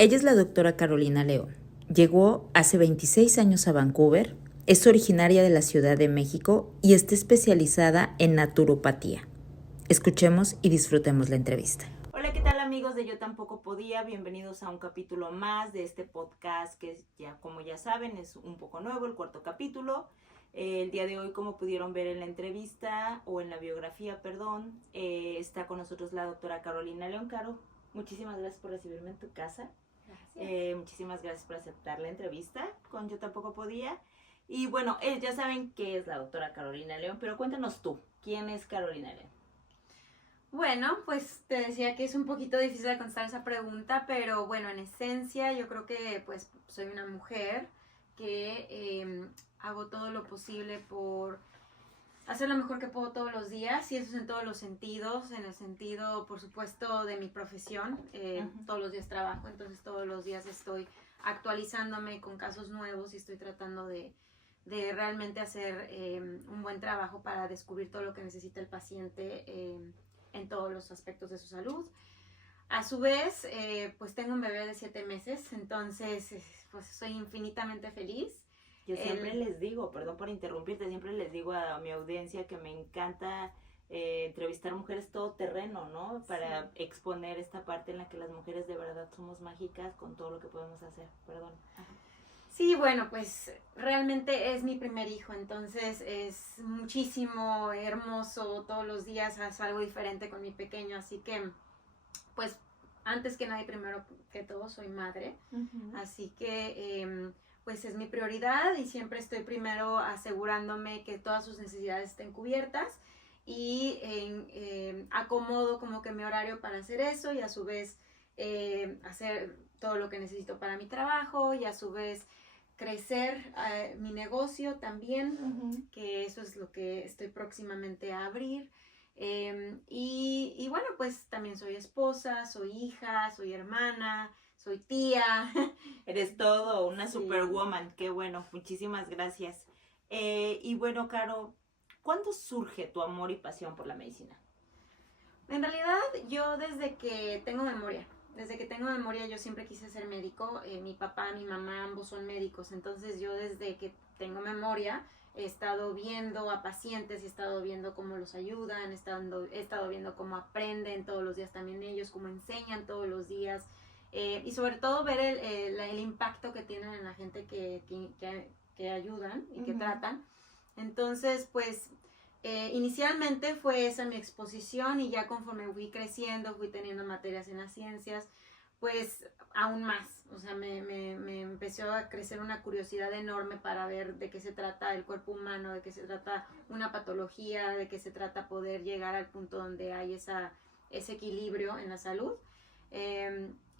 Ella es la doctora Carolina León. Llegó hace 26 años a Vancouver, es originaria de la Ciudad de México y está especializada en naturopatía. Escuchemos y disfrutemos la entrevista. Hola, ¿qué tal amigos de Yo Tampoco Podía? Bienvenidos a un capítulo más de este podcast que como ya saben, es un poco nuevo, el cuarto capítulo. El día de hoy, como pudieron ver en la entrevista o en la biografía, está con nosotros la doctora Carolina León. Caro, muchísimas gracias por recibirme en tu casa. Muchísimas gracias por aceptar la entrevista con Yo Tampoco Podía. Y bueno, ya saben qué es la doctora Carolina León, pero cuéntanos tú, ¿quién es Carolina León? Bueno, pues te decía que es un poquito difícil de contestar esa pregunta, pero bueno, en esencia yo creo que pues soy una mujer que hago todo lo posible por hacer lo mejor que puedo todos los días, y eso es en todos los sentidos, en el sentido, por supuesto, de mi profesión. Todos los días trabajo, entonces todos los días estoy actualizándome con casos nuevos y estoy tratando de realmente hacer un buen trabajo para descubrir todo lo que necesita el paciente en todos los aspectos de su salud. A su vez, pues tengo un bebé de 7 meses, entonces pues soy infinitamente feliz. Yo siempre les digo, perdón por interrumpirte, siempre les digo a mi audiencia que me encanta entrevistar mujeres todoterreno, ¿no? Para exponer esta parte en la que las mujeres de verdad somos mágicas con todo lo que podemos hacer. Perdón. Ajá. Sí, bueno, pues realmente es mi primer hijo, entonces es muchísimo, hermoso, todos los días es algo diferente con mi pequeño, así que pues antes que nadie, primero que todo, soy madre, así que pues es mi prioridad y siempre estoy primero asegurándome que todas sus necesidades estén cubiertas y acomodo como que mi horario para hacer eso, y a su vez hacer todo lo que necesito para mi trabajo, y a su vez crecer mi negocio también, que eso es lo que estoy próximamente a abrir. Y bueno, pues también soy esposa, soy hija, soy hermana, soy tía. Eres todo, una superwoman, qué bueno, muchísimas gracias. Y bueno, Caro, ¿cuándo surge tu amor y pasión por la medicina? En realidad, yo desde que tengo memoria yo siempre quise ser médico. Mi papá, mi mamá, ambos son médicos, entonces yo desde que tengo memoria he estado viendo a pacientes, he estado viendo cómo los ayudan, he estado viendo cómo aprenden todos los días también ellos, cómo enseñan todos los días, y sobre todo ver el impacto que tienen en la gente que ayudan y que tratan. Entonces, pues inicialmente fue esa mi exposición, y ya conforme fui creciendo, fui teniendo materias en las ciencias, pues aún más, o sea, me empezó a crecer una curiosidad enorme para ver de qué se trata el cuerpo humano, de qué se trata una patología, de qué se trata poder llegar al punto donde hay ese equilibrio en la salud.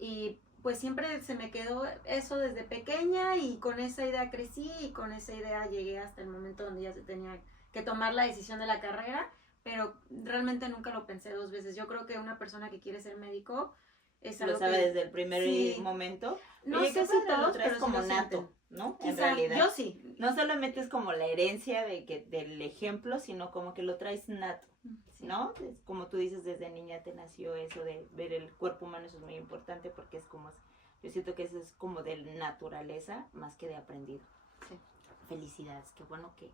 Y pues siempre se me quedó eso desde pequeña, y con esa idea crecí, y con esa idea llegué hasta el momento donde ya se tenía que tomar la decisión de la carrera, pero realmente nunca lo pensé dos veces. Yo creo que una persona que quiere ser médico es algo lo sabe que, desde el primer momento. No Oye, sé si todos, pero es como sí nato, ¿no? Quizá, en realidad. yo sí. No solamente es como la herencia del ejemplo, sino como que lo traes nato, ¿no? Es como tú dices, desde niña te nació eso de ver el cuerpo humano, eso es muy importante porque es como, yo siento que eso es como de naturaleza más que de aprendido. Sí. Felicidades, qué bueno que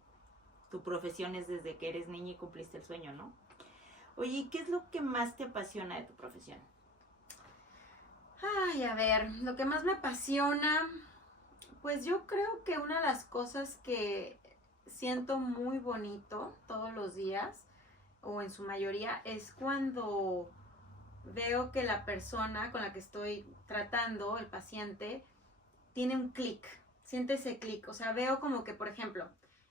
tu profesión es desde que eres niña y cumpliste el sueño, ¿no? Oye, ¿qué es lo que más te apasiona de tu profesión? Ay, a ver, lo que más me apasiona, pues yo creo que una de las cosas que siento muy bonito todos los días, o en su mayoría, es cuando veo que la persona con la que estoy tratando, el paciente, tiene un clic, siente ese clic. O sea, veo como que, por ejemplo,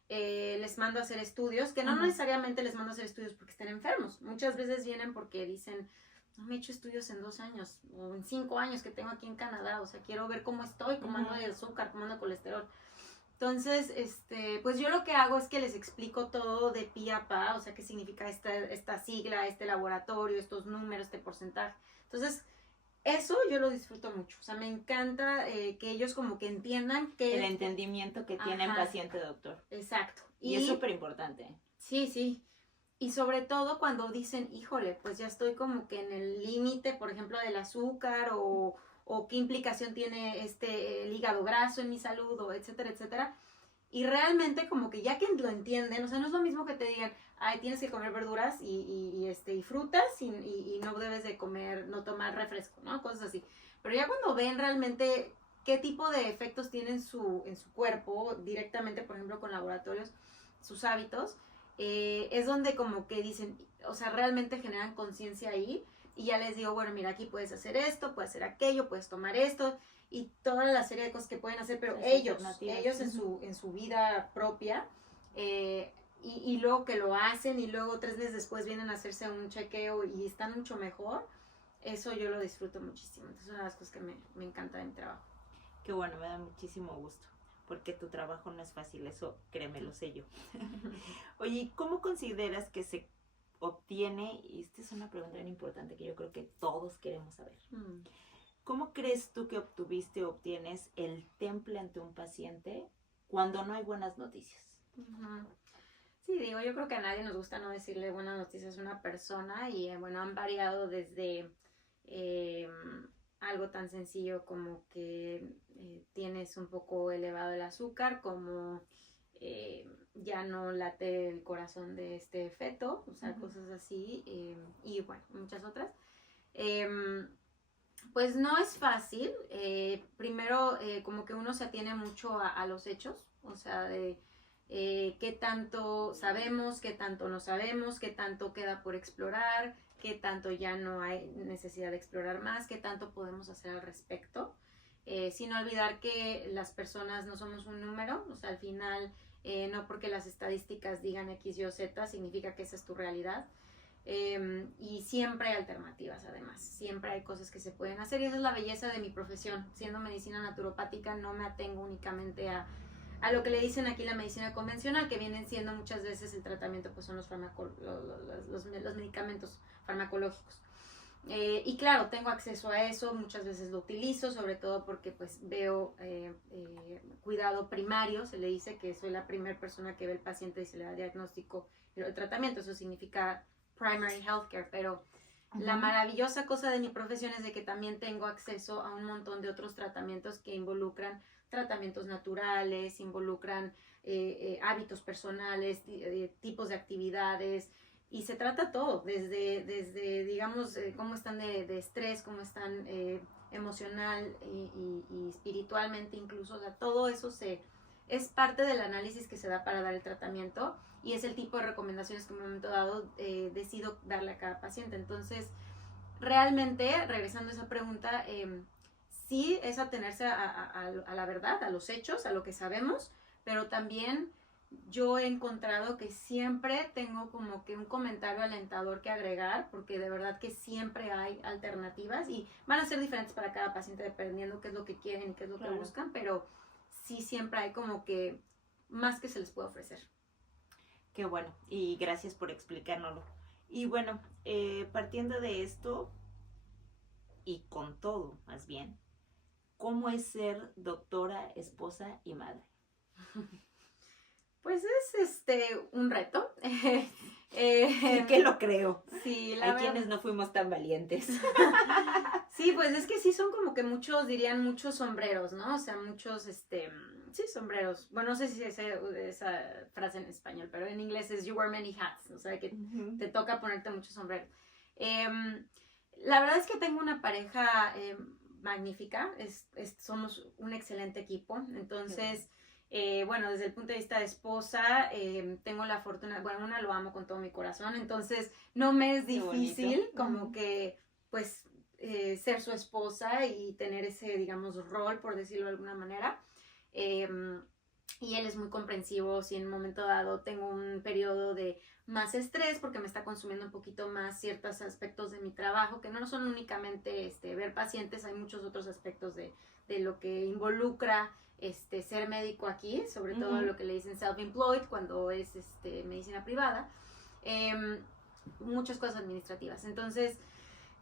les mando a hacer estudios, que no necesariamente les mando a hacer estudios porque estén enfermos. Muchas veces vienen porque dicen, no me he hecho estudios en 2 años o en 5 años que tengo aquí en Canadá. O sea, quiero ver cómo estoy, cómo ando de azúcar, cómo ando de colesterol. Entonces, pues yo lo que hago es que les explico todo de pi a pa, o sea, qué significa esta sigla, este laboratorio, estos números, este porcentaje. Entonces, eso yo lo disfruto mucho. O sea, me encanta que ellos como que entiendan que... El entendimiento que tiene el paciente, doctor. Exacto. Y es súper importante. Sí, sí. Y sobre todo cuando dicen, híjole, pues ya estoy como que en el límite, por ejemplo, del azúcar, o o qué implicación tiene el hígado graso en mi salud, o etcétera, etcétera. Y realmente como que ya que lo entienden, o sea, no es lo mismo que te digan, ay, tienes que comer verduras y frutas y no debes de comer, no tomar refresco, ¿no? Cosas así. Pero ya cuando ven realmente qué tipo de efectos tiene en su cuerpo, directamente, por ejemplo, con laboratorios, sus hábitos, es donde como que dicen, o sea, realmente generan conciencia ahí y ya les digo, bueno, mira, aquí puedes hacer esto, puedes hacer aquello, puedes tomar esto y toda la serie de cosas que pueden hacer, pero ellos en su vida propia, y luego que lo hacen y luego 3 meses después vienen a hacerse un chequeo y están mucho mejor, eso yo lo disfruto muchísimo. Entonces es una de las cosas que me encanta de mi trabajo. Qué bueno, me da muchísimo gusto, porque tu trabajo no es fácil, eso créeme, lo sé yo. Oye, ¿cómo consideras que se obtiene? Y esta es una pregunta bien importante que yo creo que todos queremos saber. ¿Cómo crees tú que obtuviste o obtienes el temple ante un paciente cuando no hay buenas noticias? Sí, digo, yo creo que a nadie nos gusta no decirle buenas noticias a una persona y bueno, han variado desde algo tan sencillo como que tienes un poco elevado el azúcar, como ya no late el corazón de este feto, o sea, cosas así, y bueno, muchas otras. Pues no es fácil. Primero, como que uno se atiene mucho a los hechos, o sea, de qué tanto sabemos, qué tanto no sabemos, qué tanto queda por explorar, qué tanto ya no hay necesidad de explorar más, qué tanto podemos hacer al respecto. Sin olvidar que las personas no somos un número, o sea, al final, no porque las estadísticas digan X, Y o Z, significa que esa es tu realidad. Y siempre hay alternativas, además, siempre hay cosas que se pueden hacer y esa es la belleza de mi profesión. Siendo medicina naturopática no me atengo únicamente a lo que le dicen aquí la medicina convencional, que vienen siendo muchas veces el tratamiento, pues son los medicamentos farmacológicos. Y claro, tengo acceso a eso, muchas veces lo utilizo, sobre todo porque pues veo cuidado primario, se le dice que soy la primera persona que ve el paciente y se le da diagnóstico y el tratamiento, eso significa primary healthcare, pero la maravillosa cosa de mi profesión es de que también tengo acceso a un montón de otros tratamientos que involucran tratamientos naturales, involucran hábitos personales, tipos de actividades, y se trata todo, desde digamos, cómo están de estrés, cómo están emocional y espiritualmente incluso, o sea, todo eso es parte del análisis que se da para dar el tratamiento y es el tipo de recomendaciones que en un momento dado decido darle a cada paciente. Entonces, realmente, regresando a esa pregunta, sí es atenerse a la verdad, a los hechos, a lo que sabemos, pero también yo he encontrado que siempre tengo como que un comentario alentador que agregar, porque de verdad que siempre hay alternativas y van a ser diferentes para cada paciente dependiendo qué es lo que quieren y qué es lo que buscan, pero sí siempre hay como que más que se les puede ofrecer. Qué bueno, y gracias por explicárnoslo. Y bueno, partiendo de esto, y con todo, más bien, ¿cómo es ser doctora, esposa y madre? Pues es un reto. Sí que lo creo. Sí, Hay quienes no fuimos tan valientes. Sí, pues es que sí son como que muchos, dirían muchos sombreros, ¿no? O sea, muchos, sí, sombreros. Bueno, no sé si es esa frase en español, pero en inglés es you wear many hats, o sea, que te toca ponerte muchos sombreros. La verdad es que tengo una pareja magnífica, somos un excelente equipo, entonces... bueno, desde el punto de vista de esposa, tengo la fortuna, bueno, una lo amo con todo mi corazón, entonces no me es difícil como que, pues, ser su esposa y tener ese, digamos, rol, por decirlo de alguna manera. Y él es muy comprensivo si en un momento dado tengo un periodo de más estrés porque me está consumiendo un poquito más ciertos aspectos de mi trabajo, que no son únicamente ver pacientes, hay muchos otros aspectos de lo que involucra ser médico aquí, sobre todo lo que le dicen self-employed cuando es medicina privada, muchas cosas administrativas. Entonces,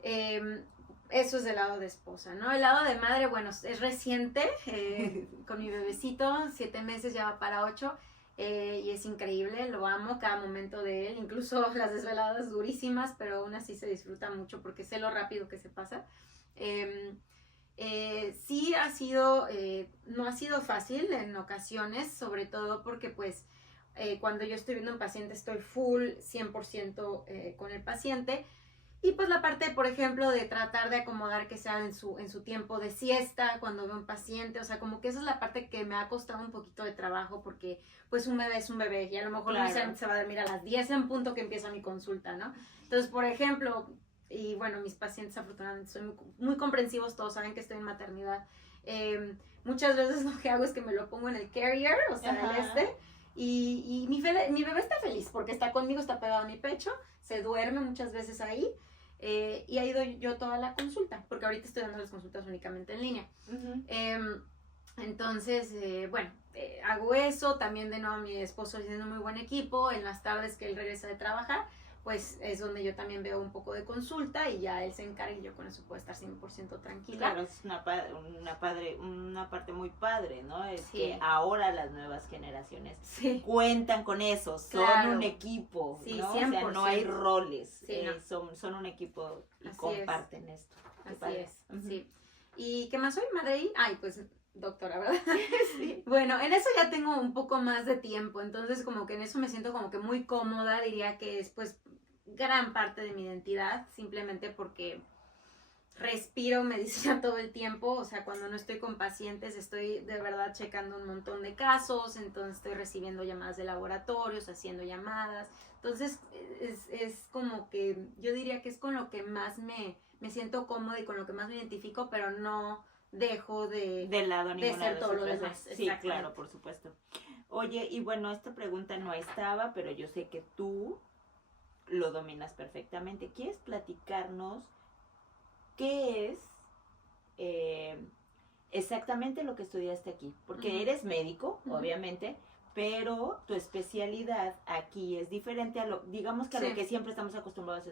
eso es del lado de esposa, ¿no? El lado de madre, bueno, es reciente, con mi bebecito, 7 meses, ya va para 8, y es increíble, lo amo cada momento de él, incluso las desveladas durísimas, pero aún así se disfruta mucho porque sé lo rápido que se pasa. Sí ha sido, no ha sido fácil en ocasiones, sobre todo porque pues cuando yo estoy viendo un paciente estoy full 100% con el paciente. Y pues la parte, por ejemplo, de tratar de acomodar que sea en su tiempo de siesta, cuando veo un paciente, o sea, como que esa es la parte que me ha costado un poquito de trabajo porque pues un bebé es un bebé y a lo mejor Claro. no se va a dormir a las 10 en punto que empieza mi consulta, ¿no? Entonces, por ejemplo, y bueno, mis pacientes afortunadamente son muy comprensivos, todos saben que estoy en maternidad. Muchas veces lo que hago es que me lo pongo en el carrier, o sea, y mi bebé está feliz porque está conmigo, está pegado a mi pecho, se duerme muchas veces ahí. Y ahí doy yo toda la consulta, porque ahorita estoy dando las consultas únicamente en línea. Entonces, bueno, hago eso. También de nuevo mi esposo haciendo muy buen equipo. En las tardes que él regresa de trabajar, pues es donde yo también veo un poco de consulta y ya él se encarga y yo con eso puedo estar 100% tranquila. Claro, es una parte muy padre, ¿no? Es que ahora las nuevas generaciones cuentan con eso, son un equipo, ¿no? 100%. O sea, no hay roles, no. Son un equipo y así comparten esto. Así es, sí. ¿Y qué más soy? ¿Madre? Ay, pues doctora, ¿verdad? Sí. Bueno, en eso ya tengo un poco más de tiempo, entonces como que en eso me siento como que muy cómoda, diría que es pues gran parte de mi identidad, simplemente porque respiro medicina todo el tiempo, o sea, cuando no estoy con pacientes estoy de verdad checando un montón de casos, entonces estoy recibiendo llamadas de laboratorios, haciendo llamadas, entonces es como que yo diría que es con lo que más me siento cómoda y con lo que más me identifico, pero no dejo de lado de ser todo lo demás. Sí, claro, por supuesto. Oye, y bueno, esta pregunta no estaba, pero yo sé que tú lo dominas perfectamente. ¿Quieres platicarnos qué es exactamente lo que estudiaste aquí? Porque eres médico, obviamente, pero tu especialidad aquí es diferente a lo, digamos que a lo que siempre estamos acostumbrados a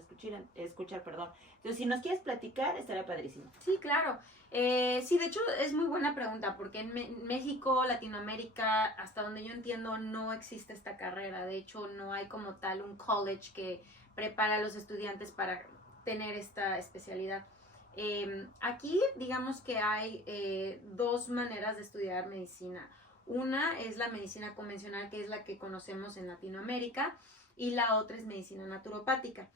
escuchar, perdón. Entonces, si nos quieres platicar, estaría padrísimo. Sí, claro. Sí, de hecho es muy buena pregunta porque en México, Latinoamérica, hasta donde yo entiendo, no existe esta carrera. De hecho, no hay como tal un college que prepara a los estudiantes para tener esta especialidad. Aquí, digamos que hay dos maneras de estudiar medicina. Una es la medicina convencional, que es la que conocemos en Latinoamérica, y la otra es medicina naturopática.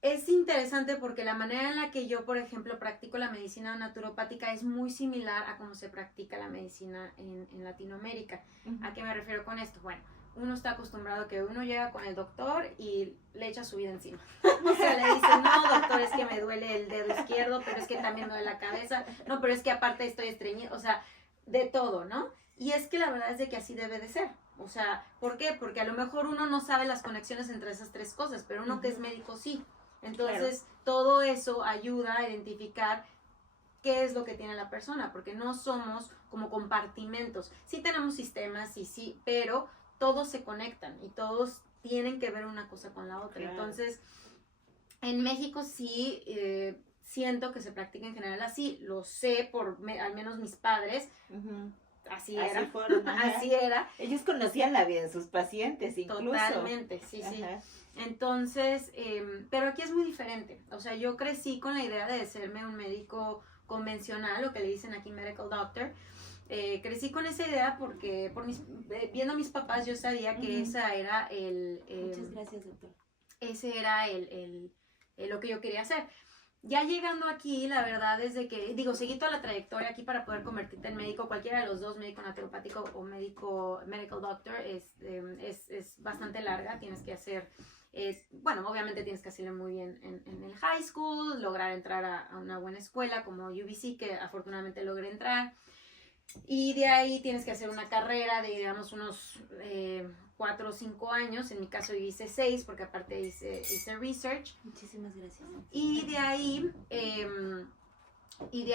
Es interesante porque la manera en la que yo, por ejemplo, practico la medicina naturopática es muy similar a cómo se practica la medicina en Latinoamérica. ¿A qué me refiero con esto? Bueno, uno está acostumbrado a que uno llega con el doctor y le echa su vida encima. O sea, le dice, no, doctor, es que me duele el dedo izquierdo, pero es que también me duele la cabeza. No, pero es que aparte estoy estreñido. O sea, de todo, ¿no? Y es que la verdad es de que así debe de ser. O sea, ¿por qué? Porque a lo mejor uno no sabe las conexiones entre esas tres cosas, pero uno que es médico sí. Entonces, todo eso ayuda a identificar qué es lo que tiene la persona, porque no somos como compartimentos. Sí tenemos sistemas, sí, pero todos se conectan y todos tienen que ver una cosa con la otra. Entonces, en México sí siento que se practica en general así, lo sé por al menos mis padres. Así era. Así era. Ellos conocían la vida de sus pacientes incluso. Totalmente, sí. Entonces, pero aquí es muy diferente. O sea, yo crecí con la idea de serme un médico convencional, lo que le dicen aquí medical doctor. Crecí con esa idea porque viendo a mis papás yo sabía que esa era el... Muchas gracias, doctor. Ese era lo que yo quería hacer. Ya llegando aquí, la verdad es de que, seguí toda la trayectoria aquí para poder convertirte en médico, cualquiera de los dos, médico naturopático o medical doctor, es bastante larga, tienes que hacer, bueno, obviamente tienes que hacerlo muy bien en el high school, lograr entrar a una buena escuela como UBC, que afortunadamente logré entrar, y de ahí tienes que hacer una carrera de, digamos, unos 4 o 5 años. En mi caso yo hice 6 porque aparte hice research. Muchísimas gracias. Y de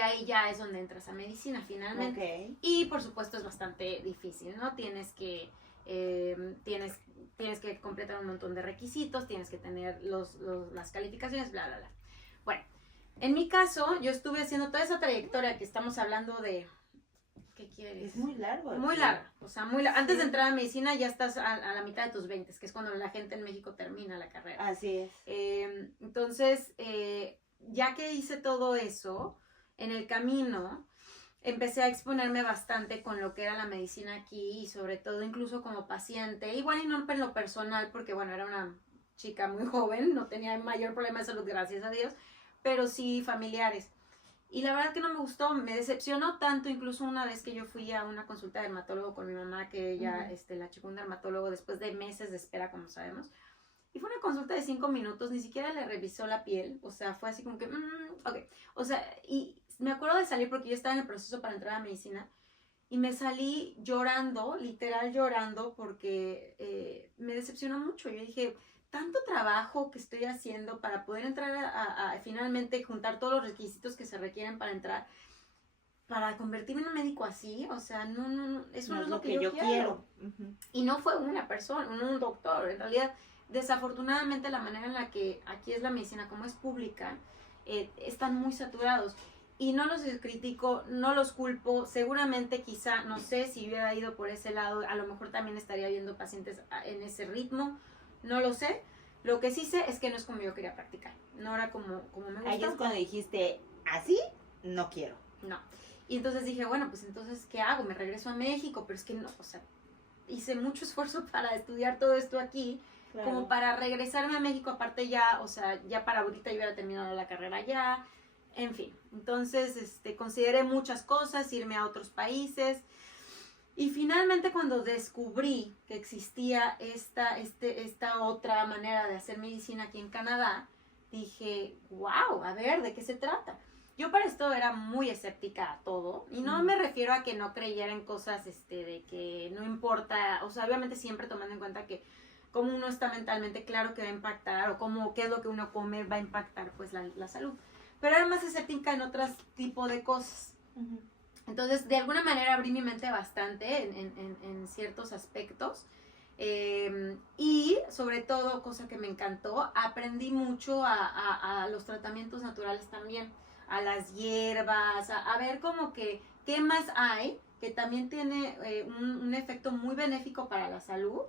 ahí ya es donde entras a medicina finalmente. Y por supuesto es bastante difícil, ¿no? Tienes que completar un montón de requisitos, tienes que tener las calificaciones, bla, bla, bla. Bueno, en mi caso yo estuve haciendo toda esa trayectoria que estamos hablando de... ¿Qué quieres? Es muy largo. Muy larga, o sea, muy larga. Antes de entrar a medicina ya estás a la mitad de tus 20, que es cuando la gente en México termina la carrera. Así es. Entonces, ya que hice todo eso, en el camino empecé a exponerme bastante con lo que era la medicina aquí y sobre todo incluso como paciente, igual y no en lo personal porque bueno, era una chica muy joven, no tenía mayor problema de salud, gracias a Dios, pero sí familiares. Y la verdad que no me gustó, me decepcionó tanto, incluso una vez que yo fui a una consulta de dermatólogo con mi mamá, que ella, la checó un dermatólogo después de meses de espera, como sabemos. Y fue una consulta de 5 minutos, ni siquiera le revisó la piel, o sea, fue así como que, ok. O sea, y me acuerdo de salir porque yo estaba en el proceso para entrar a medicina y me salí llorando, literal llorando, porque me decepcionó mucho. Yo dije, tanto trabajo que estoy haciendo para poder entrar a finalmente juntar todos los requisitos que se requieren para entrar, para convertirme en un médico así, o sea, no eso no es lo que yo quiero. Y no fue una persona, un doctor, en realidad, desafortunadamente la manera en la que aquí es la medicina, como es pública, están muy saturados. Y no los critico, no los culpo, seguramente quizá, no sé, si hubiera ido por ese lado, a lo mejor también estaría viendo pacientes en ese ritmo, no lo sé. Lo que sí sé es que no es como yo quería practicar, no era como me gusta. Ahí es cuando dijiste, así no quiero. No. Y entonces dije, bueno, pues entonces, ¿qué hago? Me regreso a México, pero es que no, o sea, hice mucho esfuerzo para estudiar todo esto aquí, claro, como para regresarme a México, aparte ya, o sea, ya para ahorita yo hubiera terminado la carrera ya, en fin. Entonces, consideré muchas cosas, irme a otros países. Y finalmente cuando descubrí que existía esta otra manera de hacer medicina aquí en Canadá, dije, wow, a ver, ¿de qué se trata? Yo para esto era muy escéptica a todo, y no me refiero a que no creyera en cosas de que no importa, o sea, obviamente siempre tomando en cuenta que como uno está mentalmente claro que va a impactar, o como qué es lo que uno come va a impactar pues la salud. Pero era más escéptica en otros tipos de cosas. Entonces, de alguna manera abrí mi mente bastante en ciertos aspectos. Y sobre todo, cosa que me encantó, aprendí mucho a los tratamientos naturales también, a las hierbas, a ver como que qué más hay, que también tiene un efecto muy benéfico para la salud,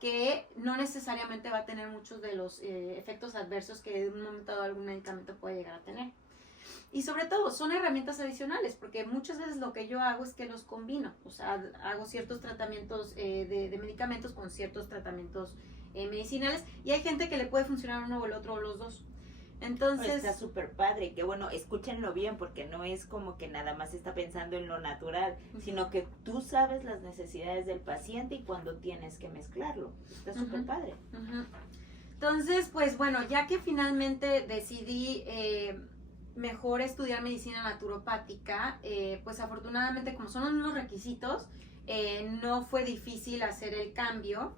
que no necesariamente va a tener muchos de los efectos adversos que de un momento dado algún medicamento puede llegar a tener. Y sobre todo, son herramientas adicionales, porque muchas veces lo que yo hago es que los combino. O sea, hago ciertos tratamientos de medicamentos con ciertos tratamientos medicinales. Y hay gente que le puede funcionar uno o el otro o los dos. Entonces... Pues está súper padre. Que bueno, escúchenlo bien, porque no es como que nada más está pensando en lo natural, sino que tú sabes las necesidades del paciente y cuando tienes que mezclarlo. Está súper padre. Entonces, pues bueno, ya que finalmente decidí... mejor estudiar medicina naturopática, pues afortunadamente como son los mismos requisitos, no fue difícil hacer el cambio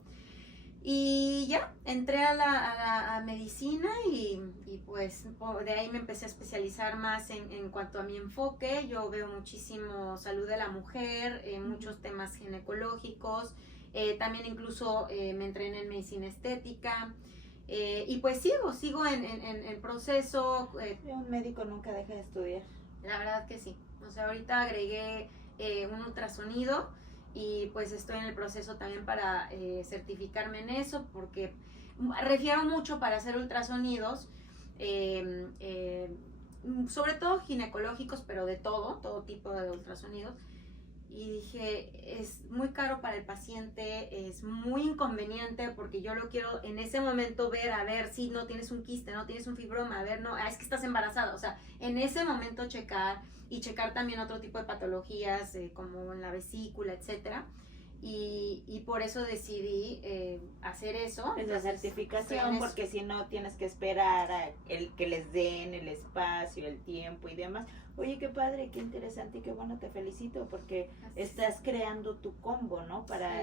y ya entré a la medicina y pues de ahí me empecé a especializar más en cuanto a mi enfoque. Yo veo muchísimo salud de la mujer, muchos temas ginecológicos, también incluso me entrené en medicina estética. Y pues sigo en proceso. Un médico nunca deja de estudiar. La verdad que sí. O sea, ahorita agregué un ultrasonido y pues estoy en el proceso también para certificarme en eso, porque refiero mucho para hacer ultrasonidos, sobre todo ginecológicos, pero de todo tipo de ultrasonidos. Y dije, es muy caro para el paciente, es muy inconveniente porque yo lo quiero en ese momento ver, a ver si no tienes un quiste, no tienes un fibroma, a ver, no, es que estás embarazada. O sea, en ese momento checar y checar también otro tipo de patologías como en la vesícula, etcétera. Y por eso decidí hacer eso. Es la certificación, porque si no tienes que esperar a que les den el espacio, el tiempo y demás. Oye, qué padre, qué interesante y qué bueno, te felicito porque estás creando tu combo, ¿no? Para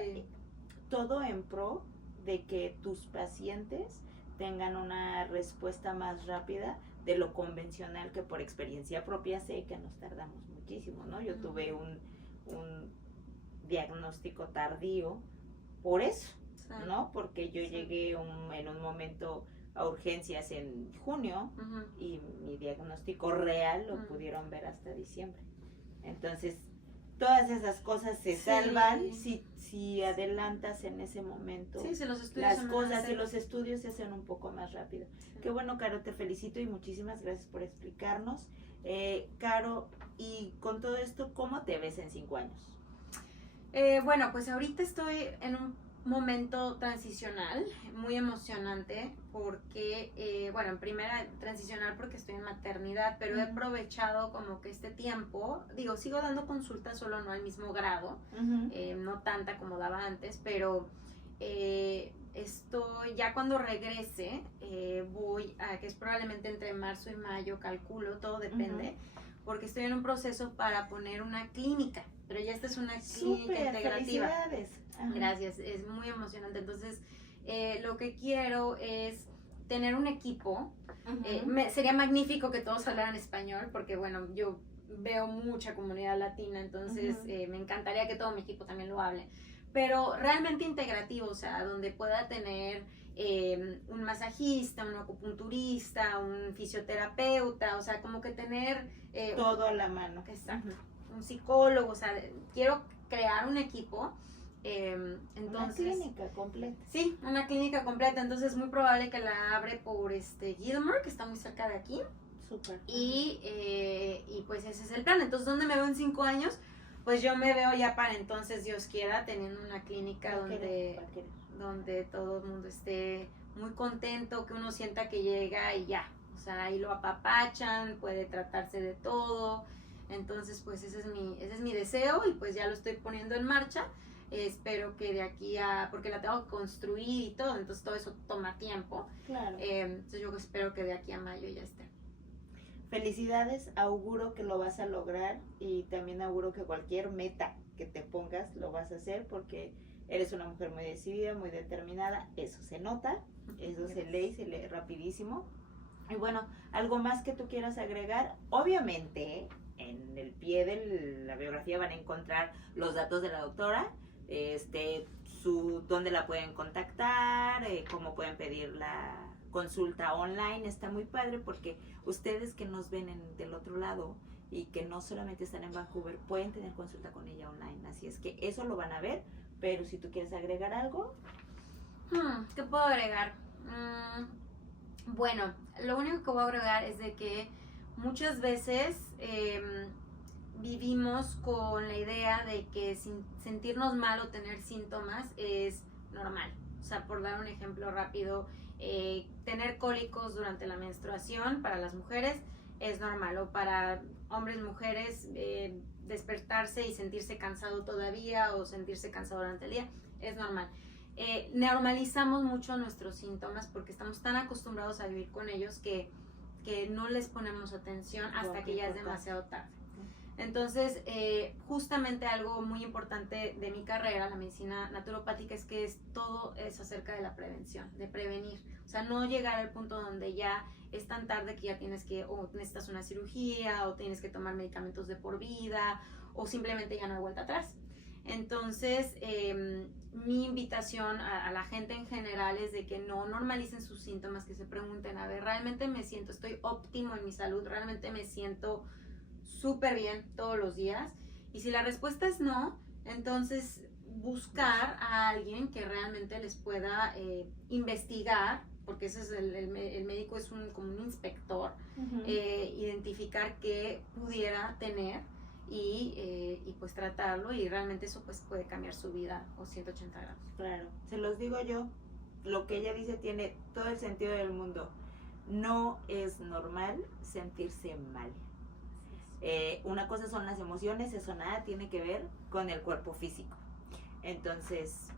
todo en pro de que tus pacientes tengan una respuesta más rápida de lo convencional, que por experiencia propia sé que nos tardamos muchísimo, ¿no? Yo tuve un diagnóstico tardío por eso, ¿no? Porque yo llegué en un momento a urgencias en junio y mi diagnóstico real lo pudieron ver hasta diciembre. Entonces, todas esas cosas se salvan si adelantas en ese momento las cosas y los estudios se hacen un poco más rápido. Qué bueno, Caro, te felicito y muchísimas gracias por explicarnos. Caro, y con todo esto, ¿cómo te ves en 5 años? Bueno, pues ahorita estoy en un momento transicional, muy emocionante, porque, bueno, en primera transicional porque estoy en maternidad, pero he aprovechado como que este tiempo, digo, sigo dando consultas, solo no al mismo grado, no tanta como daba antes, pero estoy, ya cuando regrese, voy a, que es probablemente entre marzo y mayo, calculo, todo depende, porque estoy en un proceso para poner una clínica, pero ya esta es una clínica integrativa. Felicidades. Gracias, es muy emocionante. Entonces, lo que quiero es tener un equipo. Sería magnífico que todos hablaran español, porque bueno, yo veo mucha comunidad latina, entonces me encantaría que todo mi equipo también lo hable. Pero realmente integrativo, o sea, donde pueda tener un masajista, un acupunturista, un fisioterapeuta, o sea, como que tener... todo a la mano. Exacto. Un psicólogo, o sea, quiero crear un equipo. Entonces, una clínica completa. Sí, una clínica completa. Entonces es muy probable que la abre por Gilmer, que está muy cerca de aquí. Súper. Y pues ese es el plan. Entonces, ¿dónde me veo en 5 años? Pues yo me veo ya para entonces, Dios quiera, teniendo una clínica donde todo el mundo esté muy contento, que uno sienta que llega y ya. O sea, ahí lo apapachan, puede tratarse de todo. Entonces, pues ese es mi deseo y pues ya lo estoy poniendo en marcha. Espero que de aquí a, porque la tengo que construir y todo, entonces todo eso toma tiempo. Claro. Entonces yo espero que de aquí a mayo ya esté. Felicidades, auguro que lo vas a lograr y también auguro que cualquier meta que te pongas lo vas a hacer porque eres una mujer muy decidida, muy determinada, eso se nota, eso se lee rapidísimo. Y bueno, algo más que tú quieras agregar, obviamente en el pie de la biografía van a encontrar los datos de la doctora, dónde la pueden contactar, cómo pueden pedir la consulta online. Está muy padre porque ustedes que nos ven del otro lado y que no solamente están en Vancouver, pueden tener consulta con ella online, así es que eso lo van a ver, pero si tú quieres agregar algo. ¿Qué puedo agregar? Bueno, lo único que voy a agregar es de que muchas veces vivimos con la idea de que sentirnos mal o tener síntomas es normal. O sea, por dar un ejemplo rápido, tener cólicos durante la menstruación para las mujeres es normal, o para hombres, mujeres, despertarse y sentirse cansado todavía o sentirse cansado durante el día es normal. Normalizamos mucho nuestros síntomas porque estamos tan acostumbrados a vivir con ellos que no les ponemos atención hasta que ya es demasiado tarde. Entonces, justamente algo muy importante de mi carrera, la medicina naturopática, es que todo es acerca de la prevención, de prevenir. O sea, no llegar al punto donde ya es tan tarde que ya tienes que, o necesitas una cirugía, o tienes que tomar medicamentos de por vida, o simplemente ya no hay vuelta atrás. Entonces, mi invitación a la gente en general es de que no normalicen sus síntomas, que se pregunten, a ver, ¿realmente me siento, estoy óptimo en mi salud? ¿Realmente me siento súper bien todos los días? Y si la respuesta es no, entonces buscar a alguien que realmente les pueda investigar, porque ese es el médico es como un inspector, identificar qué pudiera tener y pues tratarlo, y realmente eso pues puede cambiar su vida o 180 grados. Claro, se los digo yo, lo que ella dice tiene todo el sentido del mundo. No es normal sentirse mal. Una cosa son las emociones, eso nada tiene que ver con el cuerpo físico. Entonces,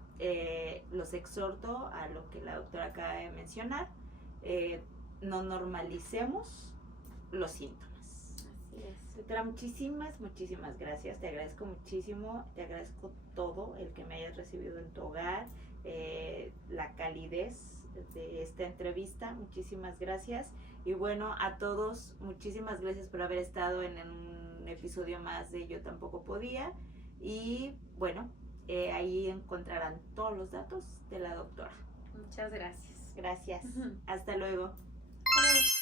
los exhorto a lo que la doctora acaba de mencionar, no normalicemos los síntomas. Así es. Doctora, muchísimas gracias, te agradezco muchísimo, te agradezco todo el que me hayas recibido en tu hogar, la calidez de esta entrevista, muchísimas gracias. Y bueno, a todos, muchísimas gracias por haber estado en un episodio más de Yo Tampoco Podía. Y bueno, ahí encontrarán todos los datos de la doctora. Muchas gracias. Gracias. Hasta luego. Adiós.